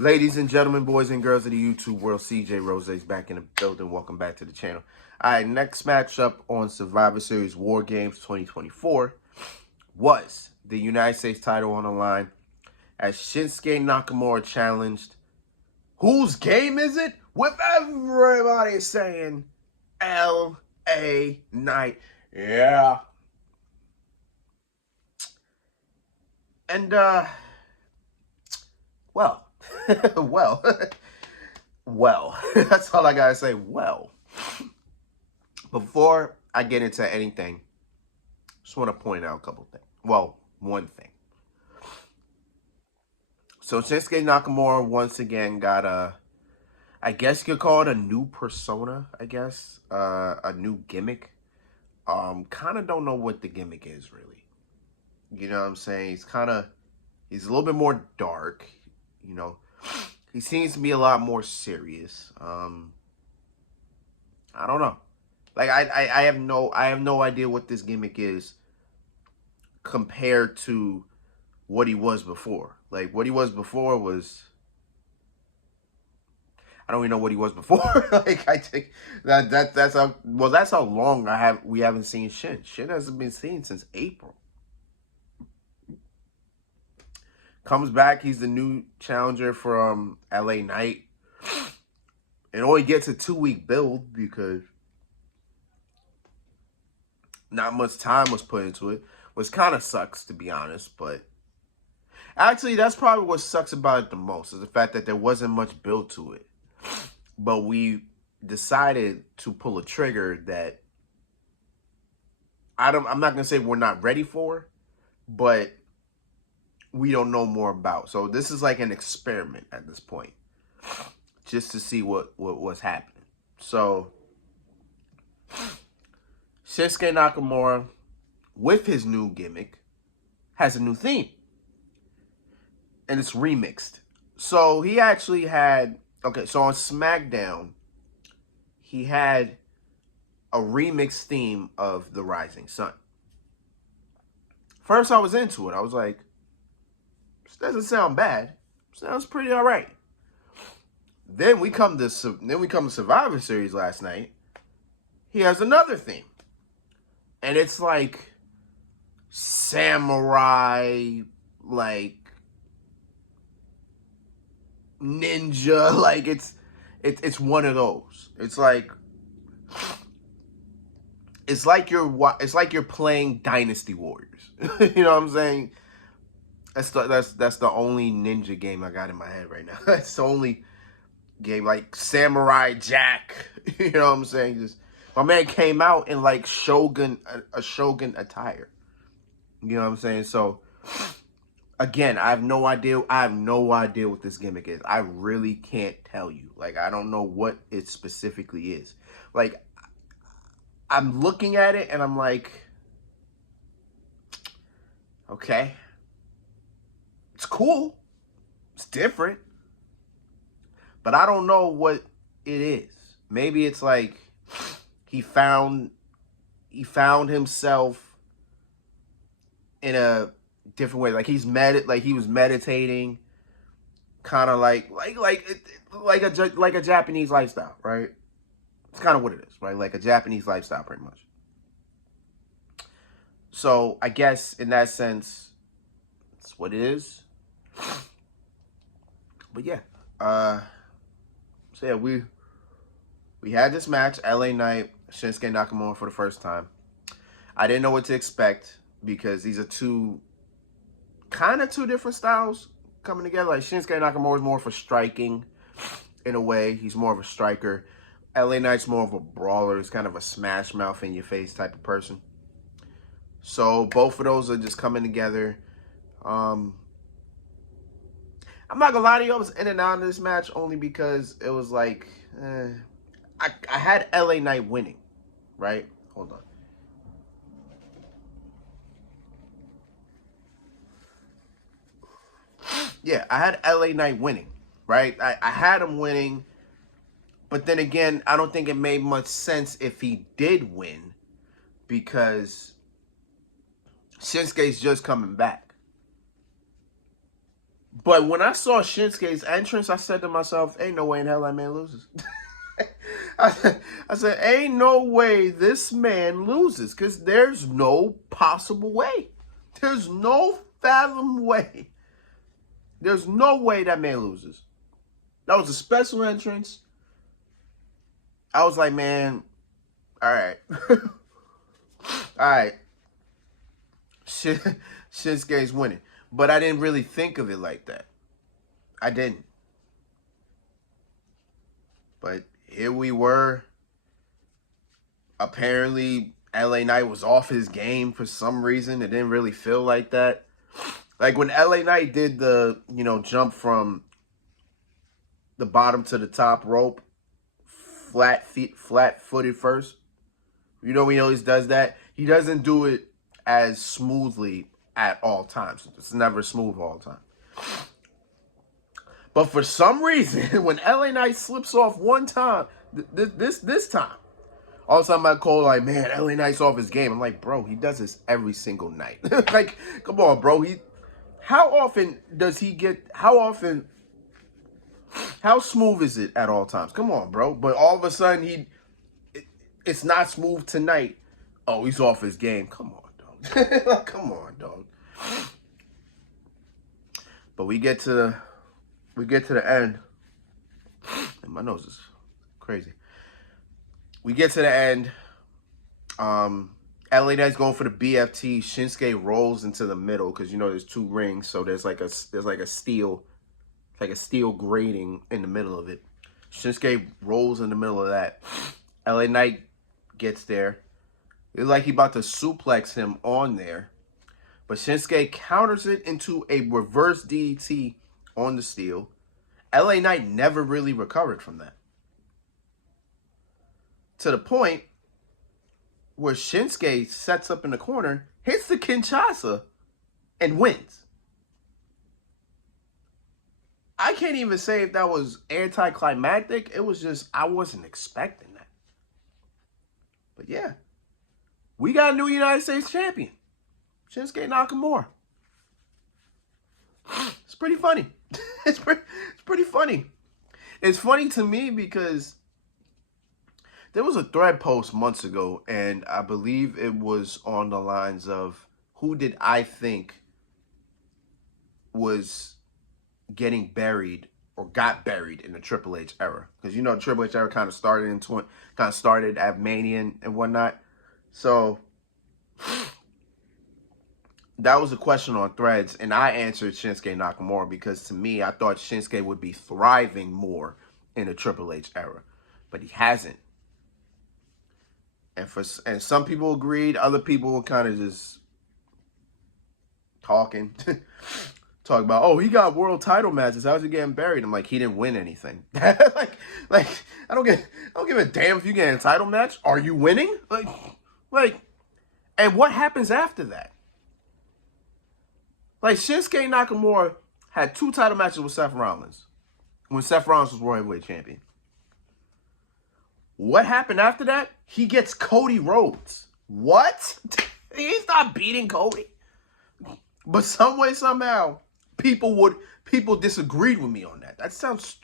Ladies and gentlemen, boys and girls of the YouTube world, CJ Rose's back in the building. Welcome back to the channel. All right, next matchup on Survivor Series WarGames 2024 was the United States title on the line as Shinsuke Nakamura challenged. Whose game is it? With everybody saying L.A. Knight. Yeah. And, well, well, that's all I gotta say. Well, before I get into anything, just want to point out a couple things. Well, one thing. So Shinsuke Nakamura once again got I guess you could call it a new persona, I guess, a new gimmick. Kind of don't know what the gimmick is really. You know what I'm saying? He's a little bit more dark, you know. He seems to be a lot more serious. I don't know. Like I have no idea what this gimmick is compared to what he was before. Like what he was before was, I don't even know what he was before. Like I think that's how long we haven't seen Shin. Shin hasn't been seen since April. Comes back, he's the new challenger from LA Knight. It only gets a 2-week build because not much time was put into it, which kind of sucks, to be honest. But actually, that's probably what sucks about it the most, is the fact that there wasn't much build to it. But we decided to pull a trigger that I'm not going to say we're not ready for, but we don't know more about. So this is like an experiment at this point, just to see what's happening. So Shinsuke Nakamura, with his new gimmick, has a new theme. And it's remixed. So he actually had, okay, so on SmackDown, he had a remixed theme of The Rising Sun. First, I was into it. I was like, this doesn't sound bad. Sounds pretty all right. Then we come to Survivor Series last night. He has another theme. And it's like samurai, like ninja, like it's one of those. It's like you're playing Dynasty Warriors. You know what I'm saying? That's the only ninja game I got in my head right now. That's the only game, like Samurai Jack. You know what I'm saying? Just my man came out in like a Shogun attire. You know what I'm saying? So again, I have no idea what this gimmick is. I really can't tell you. Like, I don't know what it specifically is. Like, I'm looking at it and I'm like, okay, it's cool, it's different, but I don't know what it is. Maybe it's like he found himself in a different way. Like he was meditating, kind of like a Japanese lifestyle, right? It's kind of what it is, right? Like a Japanese lifestyle, pretty much. So I guess in that sense, it's what it is. But yeah, so yeah, we had this match, LA Knight, Shinsuke Nakamura for the first time. I didn't know what to expect because these are two different styles coming together. Like Shinsuke Nakamura is more for striking in a way. He's more of a striker. LA Knight's more of a brawler. He's kind of a smash mouth in your face type of person. So both of those are just coming together. I'm not gonna lie to you, I was in and out of this match only because it was like, I had LA Knight winning, right? Hold on. Yeah, I had LA Knight winning, right? I had him winning, but then again, I don't think it made much sense if he did win because Shinsuke's just coming back. But when I saw Shinsuke's entrance, I said to myself, ain't no way in hell that man loses. I said, ain't no way this man loses, because there's no possible way. There's no fathom way. There's no way that man loses. That was a special entrance. I was like, man, all right. All right. Shinsuke's winning. But I didn't really think of it like that. I didn't. But here we were. Apparently, LA Knight was off his game for some reason. It didn't really feel like that. Like when LA Knight did the, jump from the bottom to the top rope, flat-footed first. He always does that. He doesn't do it as smoothly at all times. It's never smooth all the time. But for some reason, when LA Knight slips off one time, this time, all of a sudden I call like, man, LA Knight's off his game. I'm like, bro, he does this every single night. Like, come on, bro. How smooth is it at all times? Come on, bro. But all of a sudden it's not smooth tonight. Oh, he's off his game. Come on, dog. Like, come on, dog. But we get to the end. And my nose is crazy. We get to the end. LA Knight's going for the BFT. Shinsuke rolls into the middle because there's two rings, so there's like a steel grating in the middle of it. Shinsuke rolls in the middle of that. LA Knight gets there. It's like he about to suplex him on there. But Shinsuke counters it into a reverse DDT on the steel. LA Knight never really recovered from that. To the point where Shinsuke sets up in the corner, hits the Kinshasa, and wins. I can't even say if that was anticlimactic. It was just, I wasn't expecting that. But yeah, we got a new United States champion, Shinsuke Nakamura. It's pretty funny. It's pretty funny. It's funny to me because there was a thread post months ago, and I believe it was on the lines of, who did I think was getting buried or got buried in the Triple H era? Because the Triple H era kind of started at Mania and whatnot. So that was a question on Threads, and I answered Shinsuke Nakamura because to me, I thought Shinsuke would be thriving more in the Triple H era, but he hasn't. And some people agreed, other people were kind of just talking about, oh, he got world title matches. How's he getting buried? I'm like, he didn't win anything. like I don't give a damn if you get a title match. Are you winning? Like, and what happens after that? Like, Shinsuke Nakamura had 2 title matches with Seth Rollins when Seth Rollins was World Heavyweight Champion. What happened after that? He gets Cody Rhodes. What? He's not beating Cody. But some way, somehow, people disagreed with me on that. That sounds...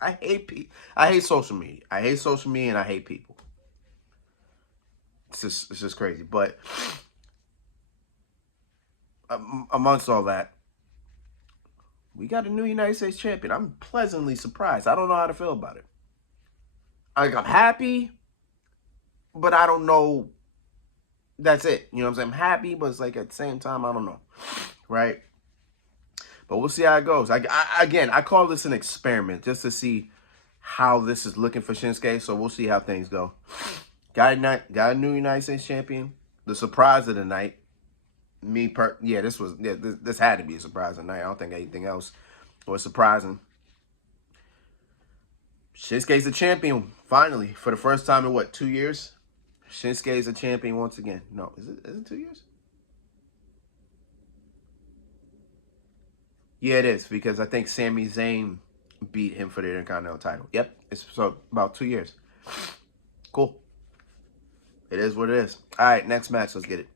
I hate social media. I hate social media and I hate people. It's just crazy. But amongst all that, we got a new United States champion. I'm pleasantly surprised. I don't know how to feel about it. I'm happy, but I don't know. That's it. You know what I'm saying? I'm happy, but it's like at the same time, I don't know. Right? But we'll see how it goes. I call this an experiment just to see how this is looking for Shinsuke. So we'll see how things go. Got a new United States champion. The surprise of the night. This had to be a surprise of the night. I don't think anything else was surprising. Shinsuke's a champion, finally, for the first time in 2 years? Shinsuke is a champion once again. No, is it 2 years? Yeah, it is, because I think Sami Zayn beat him for the Intercontinental title. Yep, it's so about 2 years. Cool. It is what it is. All right, next match. Let's get it.